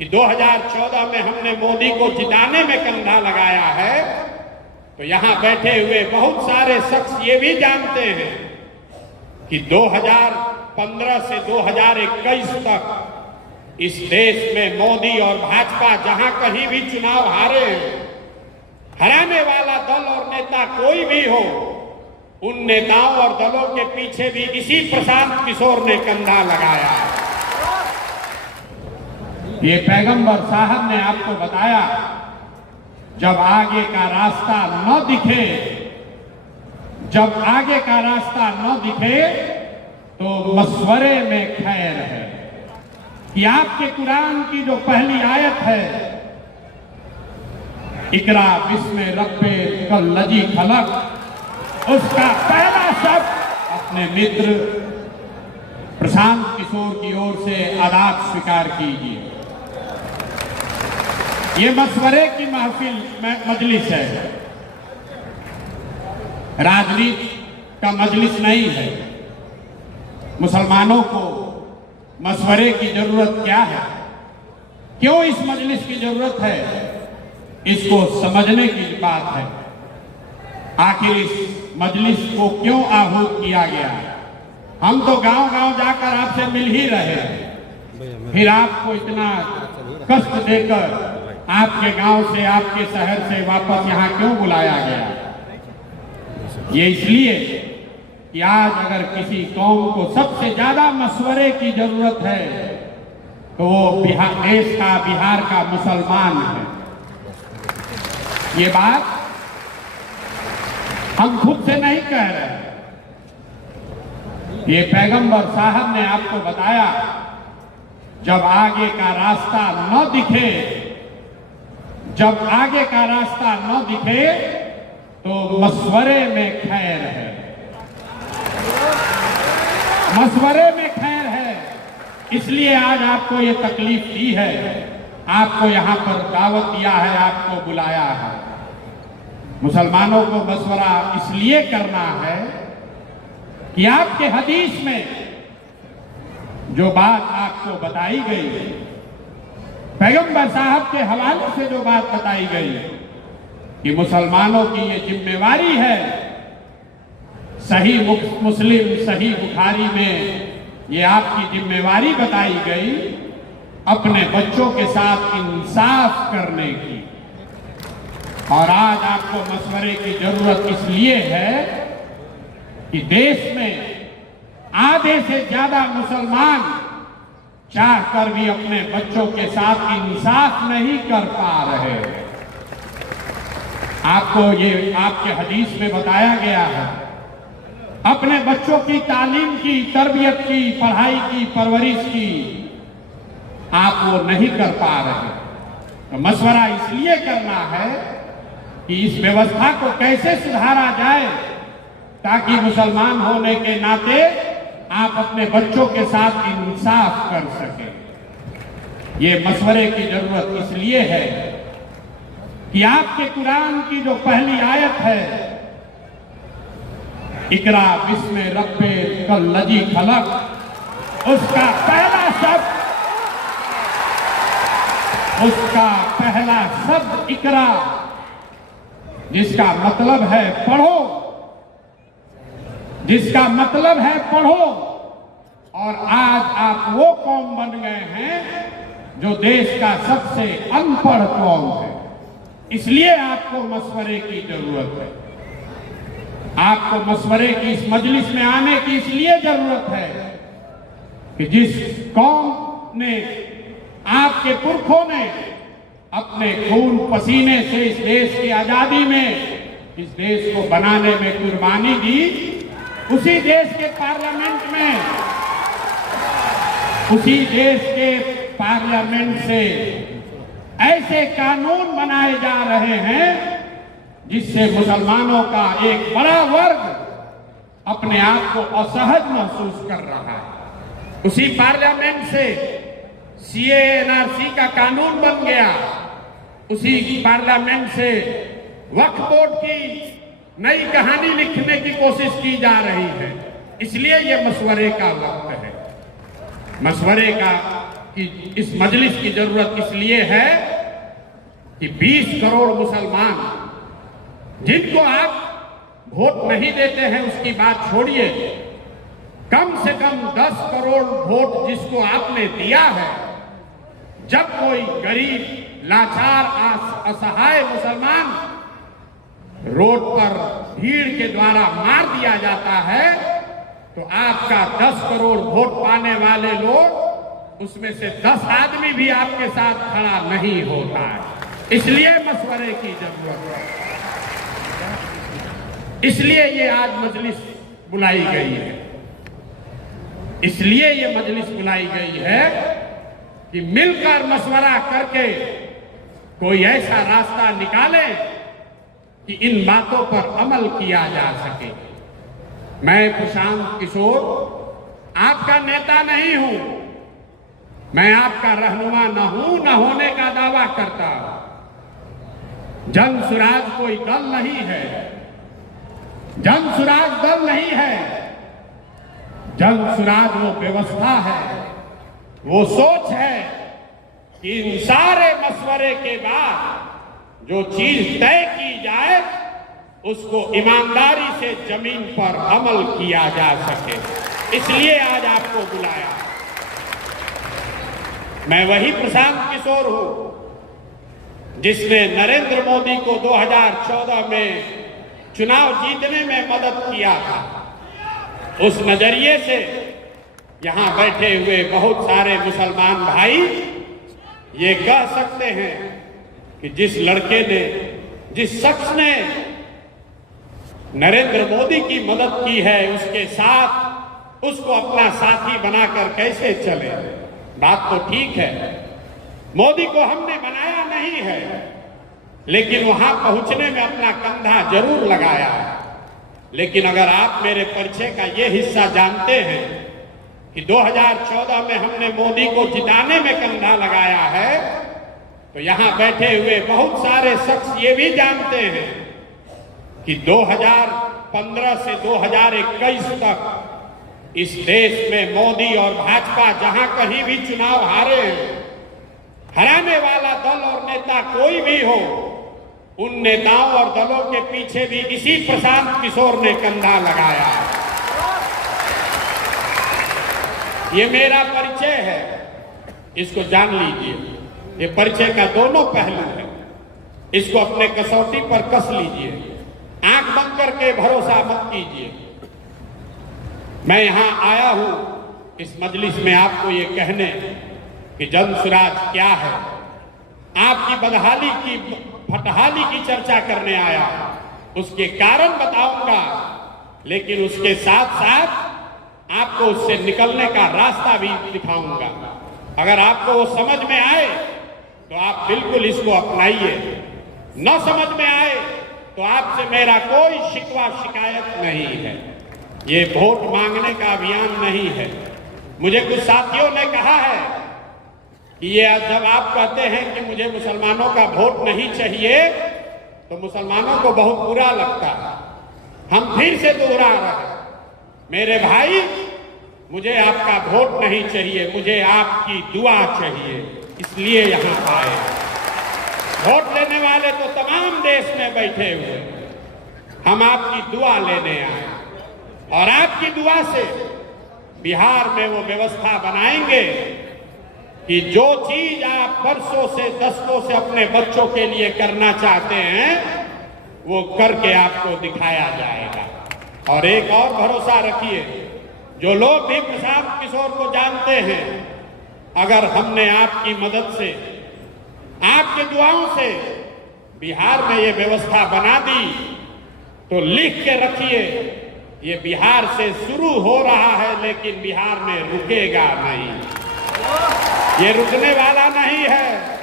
कि 2014 में हमने मोदी को जिताने में कंधा लगाया है, तो यहां बैठे हुए बहुत सारे शख्स ये भी जानते हैं कि 2015 से 2021 तक इस देश में मोदी और भाजपा जहां कहीं भी चुनाव हारे हैं, हराने वाला दल और नेता कोई भी हो, उन नेताओं और दलों के पीछे भी इसी प्रशांत किशोर ने कंधा लगाया है। ये पैगंबर साहब ने आपको बताया, जब आगे का रास्ता न दिखे, जब आगे का रास्ता न दिखे तो मशवरे में खैर है। कि आपके कुरान की जो पहली आयत है, इकरा बिस्मे रब्बे कल लजी खलक, उसका पहला शब्द अपने मित्र प्रशांत किशोर की ओर से आदाब स्वीकार कीजिए। ये मशवरे की महफिल मजलिस है, राजनीति का मजलिस नहीं है। मुसलमानों को मशवरे की जरूरत क्या है, क्यों इस मजलिस की जरूरत है, इसको समझने की बात है। आखिर इस मजलिस को क्यों आहूत किया गया? हम तो गांव-गांव जाकर आपसे मिल ही रहे हैं, फिर आपको इतना कष्ट देकर आपके गांव से, आपके शहर से वापस यहां क्यों बुलाया गया? ये इसलिए कि आज अगर किसी कौम को सबसे ज्यादा मशवरे की जरूरत है तो वो देश का, बिहार का मुसलमान है। ये बात हम खुद से नहीं कह रहे, ये पैगंबर साहब ने आपको बताया, जब आगे का रास्ता न दिखे, जब आगे का रास्ता न दिखे तो मशवरे में खैर है, मशवरे में खैर है। इसलिए आज आपको ये तकलीफ दी है, आपको यहां पर दावत दिया है, आपको बुलाया है। मुसलमानों को मशवरा इसलिए करना है कि आपके हदीस में जो बात आपको बताई गई, पैगंबर साहब के हवाले से जो बात बताई गई कि मुसलमानों की ये जिम्मेवारी है, सही मुस्लिम, सही बुखारी में ये आपकी जिम्मेवारी बताई गई, अपने बच्चों के साथ इंसाफ करने की। और आज आपको मशवरे की जरूरत इसलिए है कि देश में आधे से ज्यादा मुसलमान चाहकर भी अपने बच्चों के साथ इंसाफ नहीं कर पा रहे। आपको ये आपके हदीस में बताया गया है, अपने बच्चों की तालीम की, तरबियत की, पढ़ाई की, परवरिश की आप वो नहीं कर पा रहे। तो मशवरा इसलिए करना है कि इस व्यवस्था को कैसे सुधारा जाए, ताकि मुसलमान होने के नाते आप अपने बच्चों के साथ इंसाफ कर सकें। ये मशवरे की जरूरत इसलिए है कि आपके कुरान की जो पहली आयत है, इकरा बिस्मे रब्बे कल लजी खलक, उसका पहला शब्द, उसका पहला शब्द इकरा, जिसका मतलब है पढ़ो, जिसका मतलब है पढ़ो। और आज आप वो कौम बन गए हैं जो देश का सबसे अनपढ़ कौम है। इसलिए आपको मशवरे की जरूरत है, आपको मशवरे की इस मजलिस में आने की इसलिए जरूरत है कि जिस कौम ने, आपके पुरखों ने अपने खून पसीने से इस देश की आजादी में, इस देश को बनाने में कुर्बानी दी, उसी देश के पार्लियामेंट में, उसी देश के पार्लियामेंट से ऐसे कानून बनाए जा रहे हैं जिससे मुसलमानों का एक बड़ा वर्ग अपने आप को असहज महसूस कर रहा है। उसी पार्लियामेंट से सीए एनआरसी का कानून बन गया, उसी पार्लियामेंट से वक्फ बोर्ड की नई कहानी लिखने की कोशिश की जा रही है। इसलिए ये मशवरे का वक्त है, मशवरे का कि इस मजलिस की जरूरत इसलिए है कि 20 करोड़ मुसलमान जिनको आप वोट नहीं देते हैं उसकी बात छोड़िए, कम से कम 10 करोड़ वोट जिसको आपने दिया है, जब कोई गरीब लाचार असहाय मुसलमान रोड पर भीड़ के द्वारा मार दिया जाता है तो आपका 10 करोड़ वोट पाने वाले लोग उसमें से 10 आदमी भी आपके साथ खड़ा नहीं होता है। इसलिए मशवरे की जरूरत है, इसलिए ये आज मजलिस बुलाई गई है, इसलिए ये मजलिस बुलाई गई है कि मिलकर मशवरा करके कोई ऐसा रास्ता निकाले कि इन बातों पर अमल किया जा सके। मैं प्रशांत किशोर आपका नेता नहीं हूं, मैं आपका रहनुमा न हूं, न होने का दावा करता हूं। जन सुराज कोई दल नहीं है, जन सुराज दल नहीं है, जन सुराज वो व्यवस्था है, वो सोच है कि इन सारे मशवरे के बाद जो चीज तय की जाए उसको ईमानदारी से जमीन पर अमल किया जा सके, इसलिए आज आपको बुलाया। मैं वही प्रशांत किशोर हूं जिसने नरेंद्र मोदी को 2014 में चुनाव जीतने में मदद किया था। उस नजरिए से यहां बैठे हुए बहुत सारे मुसलमान भाई ये कह सकते हैं कि जिस लड़के ने, जिस शख्स ने नरेंद्र मोदी की मदद की है उसके साथ उसको अपना साथी बनाकर कैसे चले। बात तो ठीक है, मोदी को हमने बनाया नहीं है, लेकिन वहां पहुंचने में अपना कंधा जरूर लगाया है। लेकिन अगर आप मेरे परिचय का ये हिस्सा जानते हैं कि 2014 में हमने मोदी को जिताने में कंधा लगाया है, तो यहां बैठे हुए बहुत सारे शख्स ये भी जानते हैं कि 2015 से 2021 तक इस देश में मोदी और भाजपा जहां कहीं भी चुनाव हारे हैं, हराने वाला दल और नेता कोई भी हो, उन नेताओं और दलों के पीछे भी इसी प्रशांत किशोर ने कंधा लगाया। ये मेरा परिचय है, इसको जान लीजिए। ये परिचय का दोनों पहलू है, इसको अपने कसौटी पर कस लीजिए, आंख बंद करके भरोसा मत कीजिए। मैं यहां आया हूं इस मजलिस में आपको ये कहने कि जन सुराज क्या है, आपकी बदहाली की फटहाली की चर्चा करने आया, उसके कारण बताऊंगा, लेकिन उसके साथ साथ आपको उससे निकलने का रास्ता भी दिखाऊंगा। अगर आपको वो समझ में आए तो आप बिल्कुल इसको अपनाइए, न समझ में आए तो आपसे मेरा कोई शिकवा शिकायत नहीं है। ये वोट मांगने का अभियान नहीं है। मुझे कुछ साथियों ने कहा है कि ये जब आप कहते हैं कि मुझे मुसलमानों का वोट नहीं चाहिए तो मुसलमानों को बहुत बुरा लगता है। हम फिर से दोहरा रहे, मेरे भाई, मुझे आपका वोट नहीं चाहिए, मुझे आपकी दुआ चाहिए, इसलिए यहां आए। वोट लेने वाले तो तमाम देश में बैठे हुए, हम आपकी दुआ लेने आए और आपकी दुआ से बिहार में वो व्यवस्था बनाएंगे कि जो चीज आप वर्षों से, दशकों से अपने बच्चों के लिए करना चाहते हैं वो करके आपको दिखाया जाएगा। और एक और भरोसा रखिए, जो लोग भी प्रशांत किशोर को जानते हैं, अगर हमने आपकी मदद से, आपकी दुआओं से बिहार में ये व्यवस्था बना दी तो लिख के रखिए, ये बिहार से शुरू हो रहा है लेकिन बिहार में रुकेगा नहीं, ये रुकने वाला नहीं है।